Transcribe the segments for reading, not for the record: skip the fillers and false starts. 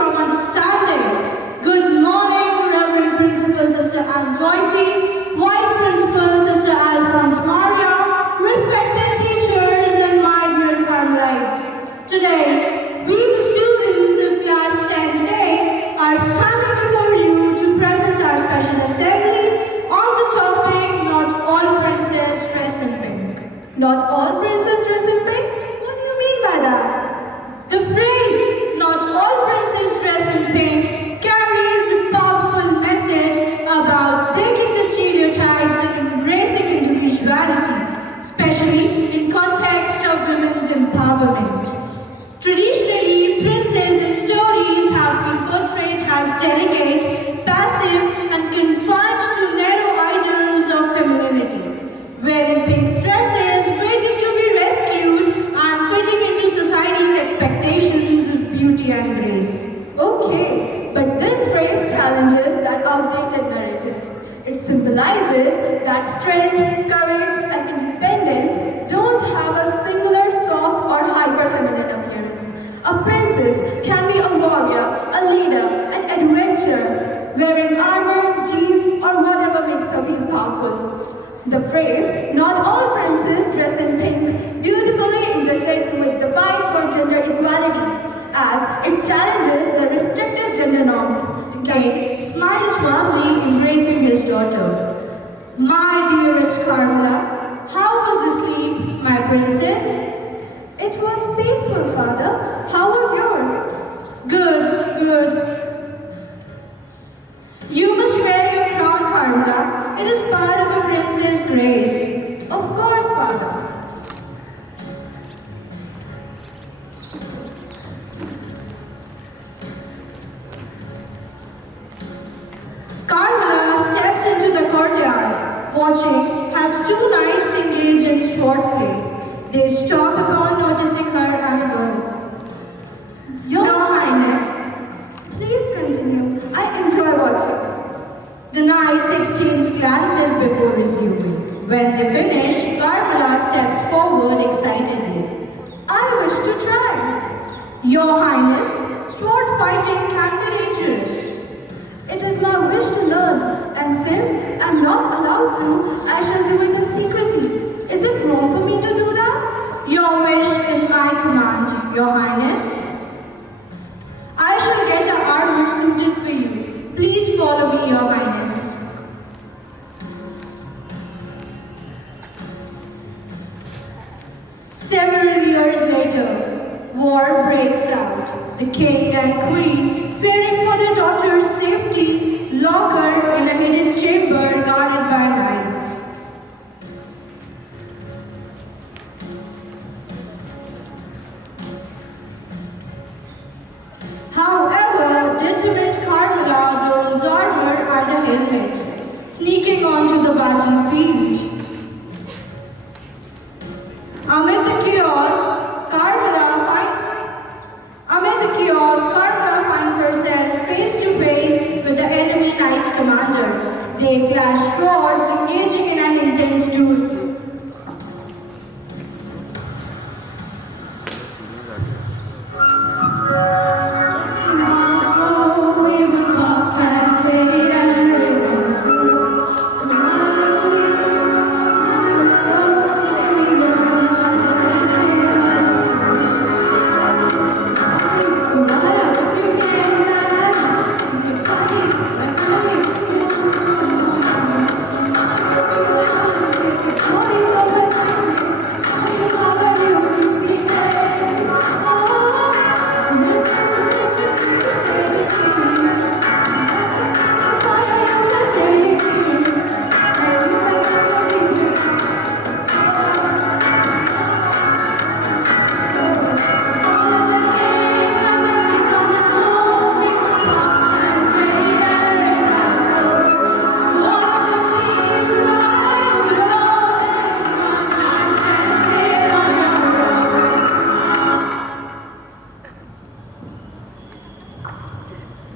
from understanding. Good morning, Reverend Principal Sister Anne Joycey, Vice Principal Sister Alphonse Maria, respected teachers and my dear Carmelites. Today, we the students of Class 10A are standing before you to present our special assembly on the topic Not All Princes Dress in Pink. Not all princes dress in pink? What do you mean by that? The phrase, not all princes dress in pink, carries a powerful message about breaking the stereotypes and embracing individuality, especially in context of women's empowerment. Traditionally, princes in stories have been portrayed as delicate, passive, and confined to narrow ideals of femininity, wearing pink dresses, waiting to be rescued, and fitting into society's expectations of beauty and grace. Okay, but this phrase challenges that outdated narrative. It symbolizes that strength, courage, and independence don't have a singular soft or hyper-feminine appearance. A princess can be a warrior, a leader, an adventurer, wearing armor, jeans, or whatever makes her feel powerful. The phrase, not all princes dress in pink, beautifully intersects with the fight for gender equality, as it challenges the restrictive gender norms. King smiles warmly, embracing his daughter. My dearest Carmela, how was the sleep, my princess? It was peaceful, father. How was yours? Good, good. You must wear your crown, Carmela. It is part of a princess' grace. Of course, father. Carmela steps into the courtyard, watching as two knights engage in sword play. They stop upon noticing her and go. Your Highness. Please continue. I enjoy watching. The knights exchange glances before resuming. When they finish, Carmela steps forward excitedly. I wish to try. Your Highness, sword fighting can be dangerous. It is my wish to learn, and since I'm not allowed to, I shall do it in secrecy. Is it wrong for me to do that? Your wish is my command, Your Highness. I shall get an armor suited for you. Please follow me, Your Highness. Several years later, war breaks out. The king and queen, fearing for their daughter's safety, lock her in a hidden chamber guarded by knights. However, determined Carmela dons armor and a helmet, sneaking onto the battlefield. Amid the chaos, Carmela finds herself face to face with the enemy knight commander. They clash swords, engaging in an intense duel.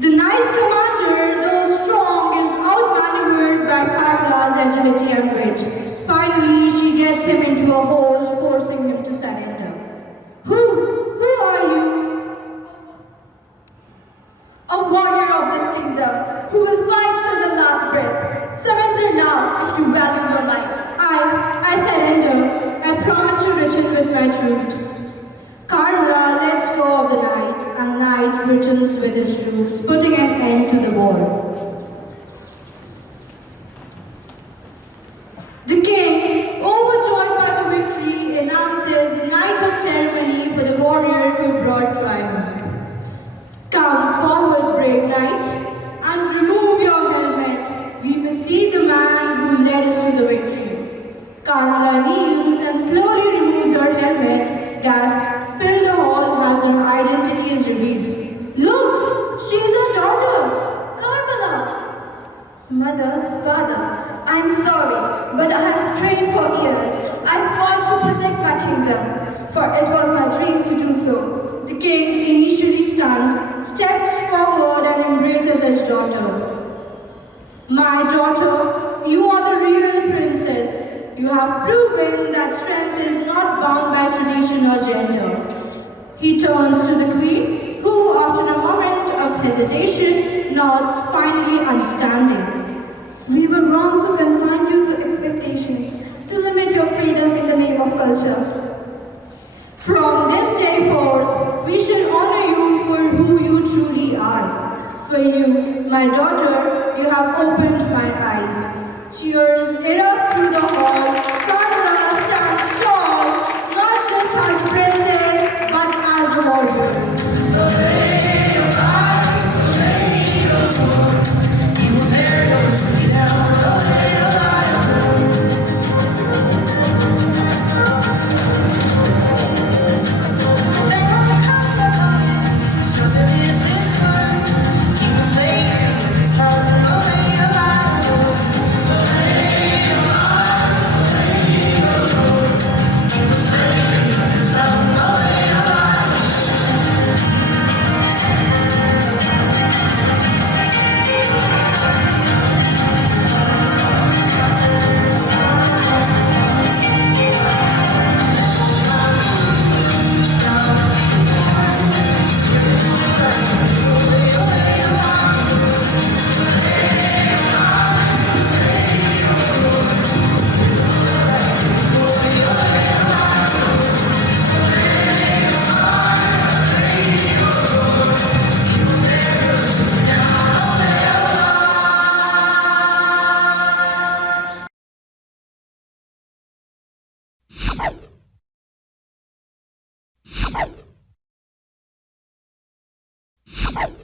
The knight commander, though strong, is outmaneuvered by Carmela's agility and wit. Finally, she gets him into a hole, forcing him to surrender. Who are you? mingles with his troops, putting an end to the war. The king, overjoyed by the victory, announces a knighthood ceremony for the warrior who brought triumph. Come forward, brave knight, and remove your helmet. We must see the man who led us to the victory. Carmela kneels and slowly removes her helmet. Gasps fill the hall as her identity is revealed. Look, she is her daughter. Carmela! Mother, father, I'm sorry, but I have trained for years. I fought to protect my kingdom, for it was my dream to do so. The king, initially stunned, steps forward and embraces his daughter. My daughter, you are the real princess. You have proven that strength is not bound by tradition or gender. He turns to the queen, who, after a moment of hesitation, nods, finally understanding. We were wrong to confine you to expectations, to limit your freedom in the name of culture. From this day forth, we shall honor you for who you truly are. For you, my daughter, you have opened my eyes. Cheers erupt through the hall. Cara stands strong, not just as princess, but as a warrior. You